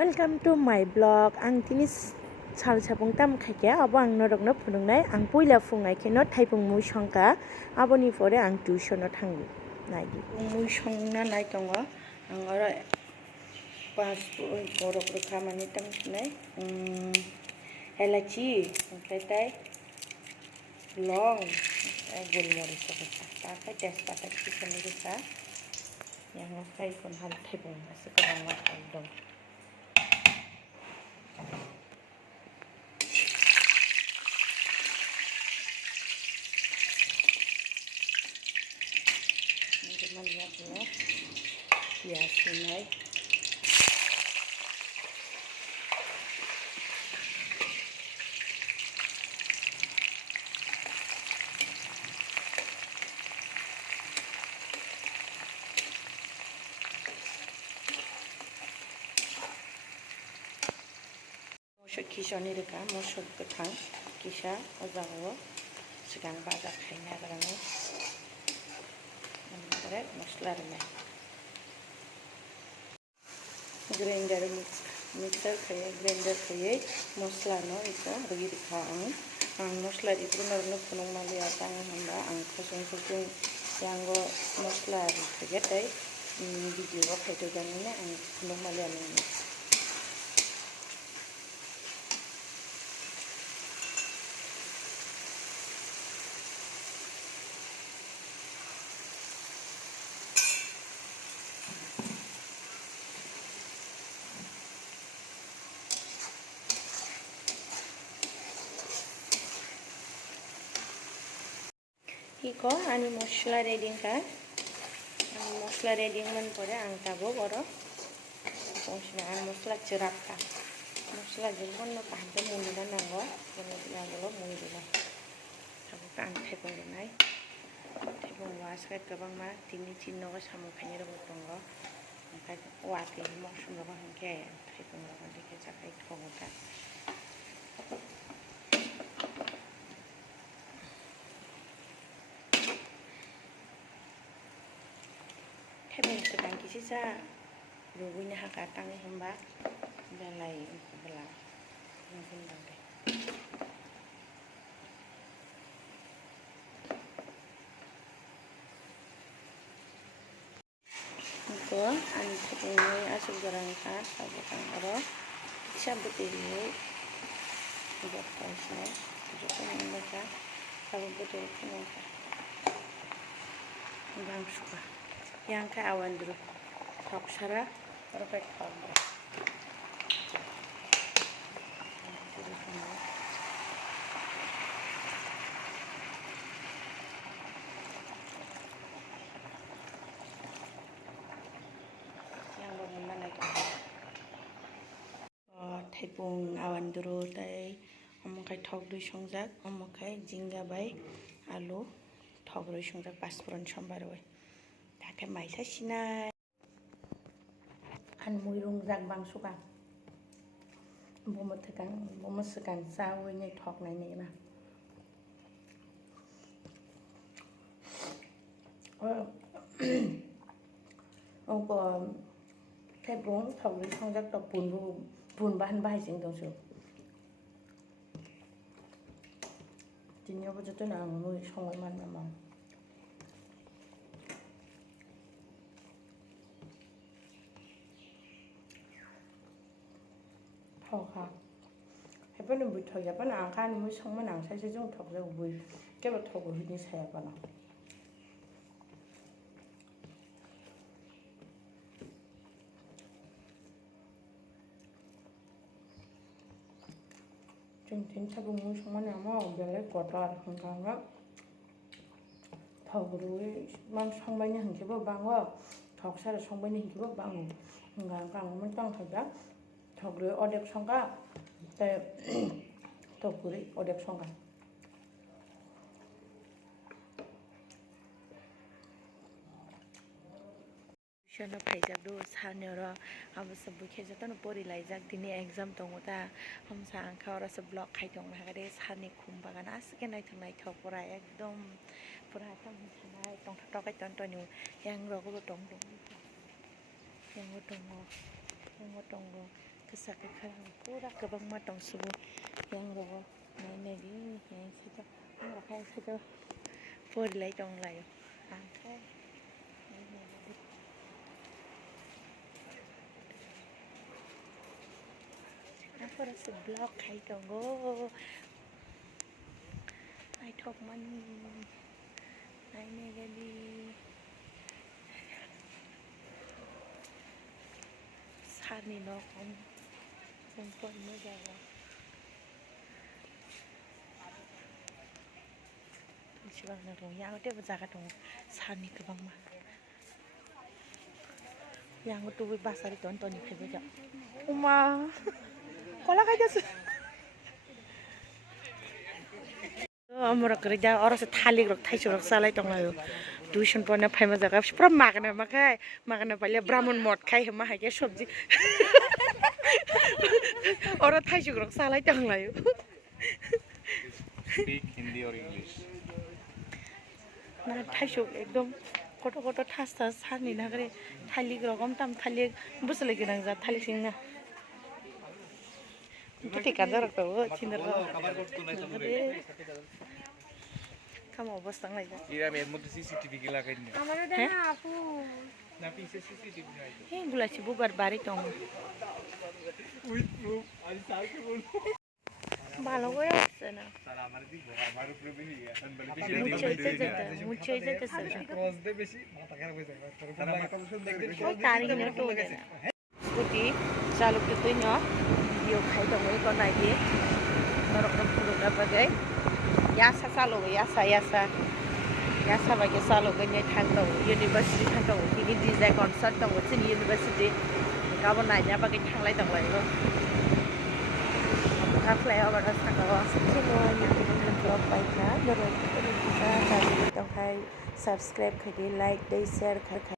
Welcome to my blog. Ang tini sal sabung tam khaike abo ang norokno phunungnai ang puila fungai kheno thaipung mui songka aboni pore ang tuition thangu naidi mui songna nai tongo ang ora pas borok khamani tam khnai elachi oमफ्राय tai long golmoric koksa ta khai tejpata kisani kisa yang khai kon hal thaipung ase kabang ma dong pias ini mosok kisani reka mosok gothang kisa ojago sigan bazar khaina garane oमफ्राय मस्ला रनाय grinder mixer खाये grinder खाये मस्ला no eco रगी दिखा आं मस्ला इब्रु नरनो फुनों मालिया तांग हंबा आं खसं खसं यांगो मस्ला खाये ताई भिडियो खायतो जानिने आं फुनों मालिया नंगो Iko ani mosla ready ka ani mosla ready man pore ang tabo boro mosla ang mosla jerap ka mosla jerapon no kahde muni na nango kono diagolo muni dila tabo ka ang thepong denai thepong was ka kabang ma tini chinno ka samu khani ro tongo ka wa ke mosum ro hangke thepong ro dike jakai thongota thepong sedang kisi sa rubunya haka tangi hamba belai bela mungkin deh iko ani thepong ni asuk jarang ka sabo kang aro kisah betul buat kaisnya juga mereka sabo betul mereka bang suka yang ka awan dulu thok sara perfect thok yang bangun mana itu thaipung awan dulu tai omokai thok dui songjak omokai jinga bai alu thok dui songjak pasfuron sombar oi ke maisa sinai an muirung jak bang suka bomo tekan bomo sekan sawo ni thok nai ni ma ko thepung thok ri songjak to pun ban bai sing dong su jinyo bo joto na mui songoi man ma thok 해변은 물 턱이야 뻔 안 가는 물 성문 안 사실 좀 턱으로 물 깨버 턱으로 흔히 사야 뻔 좀 괜찮고 물 성문 아마 별에 거다 건강가 턱으로 만 성문이 흔기고 방어 턱살을 성문이 흔기고 방 건강가 오면 땅 턱이야 턱으로 어렵 성가 때 턱으로 어렵 성가 shana phaijak do sanero abo sabu kheja tan pori laijak dini exam tongoda hamsa angkha ora sa blog khaitong hagare sani khumba gana asike nai thok pora ekdom pura tam sanai tong thok kai ton tonu yang rogo tong tong yang tongo गोसा गोखा फुरा गोबां मा दंसोबो yang ro này đi này sẽ cho không là khai sẽ cho phơi lấy trong lại ăn thế aku rasa blog khai trong go ai thọc man này này cái đi sao này nó không còn nữa rồi 시간을 양을 떼보자가 동 산이 그방만 양을 또왜 바사리 던더니 해보자 엄마 골라가겠어 뭐라 그래 자 어려서 탈릭으로 타이쇼로 살아야 동아요 두션 번에 파이마 자가 프로 마가나 마가나 빨리 브라문 못 খাই হমা হাইকে সবজি ওরা 타이쇼로 살아야 동아요 Speak Hindi or English. ना थाइसुक एकदम गथ' गथ' थास थास सारनि नागरे थालिक रकम ताम थालिक बुसले गोनां जा थालिक सिंना केटे काजा रखतो थिनर खामा अबस्था নাই যা এর আমি এর মধ্যে সিসিটিভি কি লাগাই দিই আমারও দেনা আপু না পিছে সিসিটিভি নাই হে গুলাছি বুবার বাড়ি তো উইথ প্রুফ আমি সালকে বল ভালো করে আছে না স্যার আমার দি আমার উপরে বেশি এখন বলে মুছে যেতে ক্রস দে বেশি মাথা খারাপ হয়ে যায় তার আমার কথা শুন দেখতে ওই তারিখ নিয়ে তো গেছে স্কুটি চালক কে তুই না ভিডিও খাই তো ওই কোন নাই দিয়ে নরকম পুরোটা বাজাই यासा चालू यासा बागे चालू गने थांदो इउनिभार्सिटी थांदो दिनि डिजाइन कनसार्ट दङ जोंनि इउनिभार्सिटी गाबोन नायना बागे थांलाय दंलायो का फ्लाइओभार थांगावा ब्लॉग बाइकना दरवाजा दंखाय सब्सक्राइब खायदि लाइक दै शेयार